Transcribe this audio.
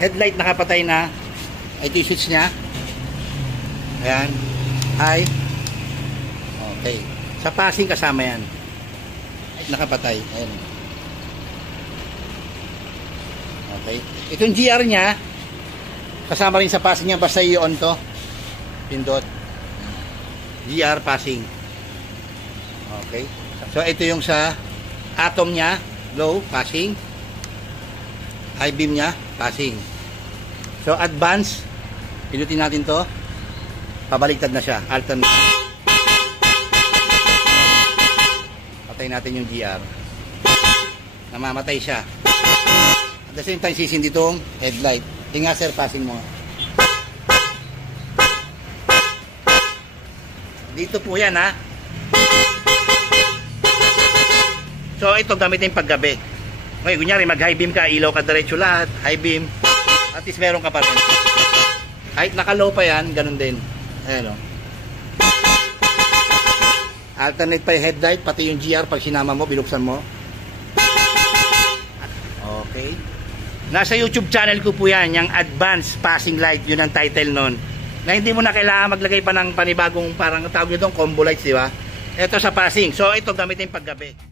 headlight nakapatay na. Ito yung switch nya. Ayan. High. Okay. Sa passing kasama yan. Nakapatay. Ayan. Okay. Itong GR nya, kasama rin sa passing nya, basta i-on to. Pindot. GR passing. Okay. So ito yung sa atom nya, low, passing. High beam nya, passing. So advance, pinutin natin to. Pabaliktad na siya, alternate. Patay natin yung GR. Namamatay siya. At the same time, sisindi itong headlight. Tinga sir, passing mo. Dito po yan ha. So ito gamitin paggabi. Okay, kunyari mag high beam ka, ilaw ka diretso lahat, high beam. At least meron ka pa rin. Kahit naka-low pa yan, ganun din. Ayan o. Alternate pa yung headlight, pati yung GR pag sinama mo, binuksan mo. Okay. Nasa YouTube channel ko po yan, yung Advanced Passing Light, yun ang title nun. Na hindi mo na kailangan maglagay pa ng panibagong parang tawag nyo doon, combo lights, di ba? Ito sa passing. So ito gamitin paggabi.